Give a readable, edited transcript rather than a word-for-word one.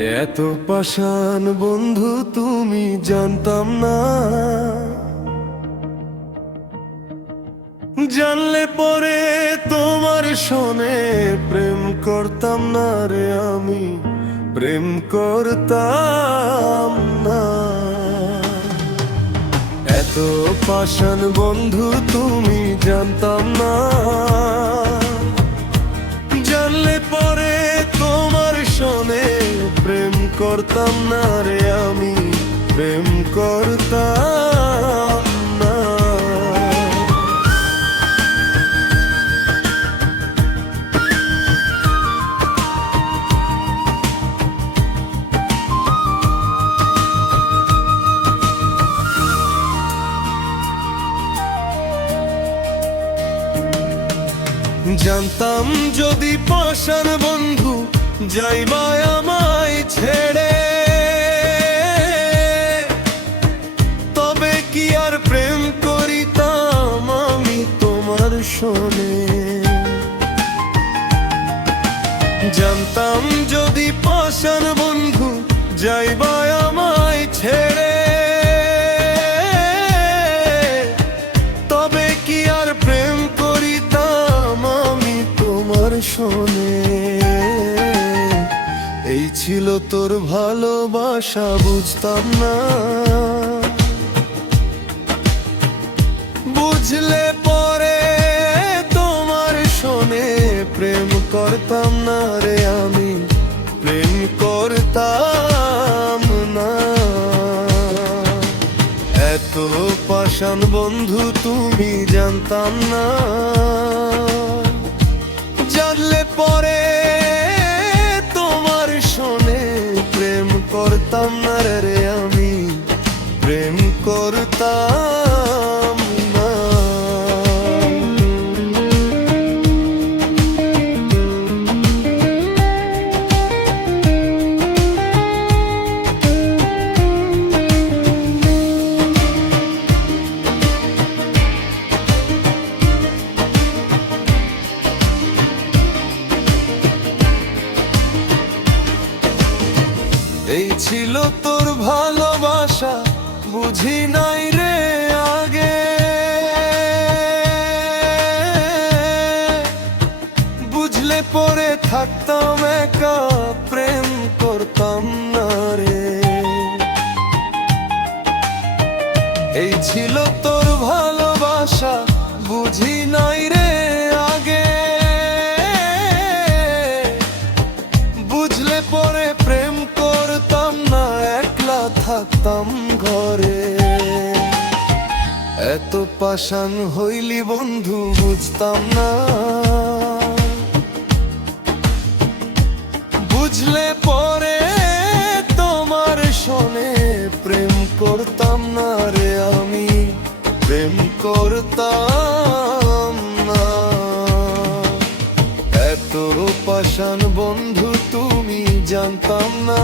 এত পাষাণ বন্ধু তুমি জানতাম না, জানলে পরে তোমার শোনে প্রেম করতাম না রে, আমি প্রেম করতাম না। এত পাষাণ বন্ধু তুমি জানতাম না, জানলে পরে তোমার শোনে প্রেম করতাম না রে, আমি প্রেম করতাম না। জানতাম যদি পাষাণ বন্ধু যাইবা আমায় ছেড়ে, তবে কি আর প্রেম করিতাম আমি তোমার শোনে। জানতাম যদি পাষাণ বন্ধু যাইবা আমায় ছেড়ে, তবে কি আর প্রেম করিতাম আমি তোমার শোনে। এই ছিল তোর ভালোবাসা বুঝতাম না, বুঝলে পরে তোমার শোনে প্রেম করতাম না রে, আমি প্রেম করতাম না। এত পাষাণ বন্ধু তুমি জানতাম না, জানলে পরে তোমার শোনে প্রেম করতাম না রে, আমি প্রেম করতাম না। এই ছিল তোর ভালোবাসা বুঝি নাই রে আগে, বুঝলে পরে থাকতাম একা প্রেম করতাম না রে। এই ছিল তোর ভালোবাসা বুঝি নাই রে আগে, বুঝলে পরে প্রেম করতাম না, একলা থাকতাম ঘরে। এত পাষাণ হইলি বন্ধু বুঝতাম না, বুঝলে পরে তোমার শোনে প্রেম করতাম না রে, আমি প্রেম করতাম না। এত পাষাণ বন্ধু তুমি জানতাম না।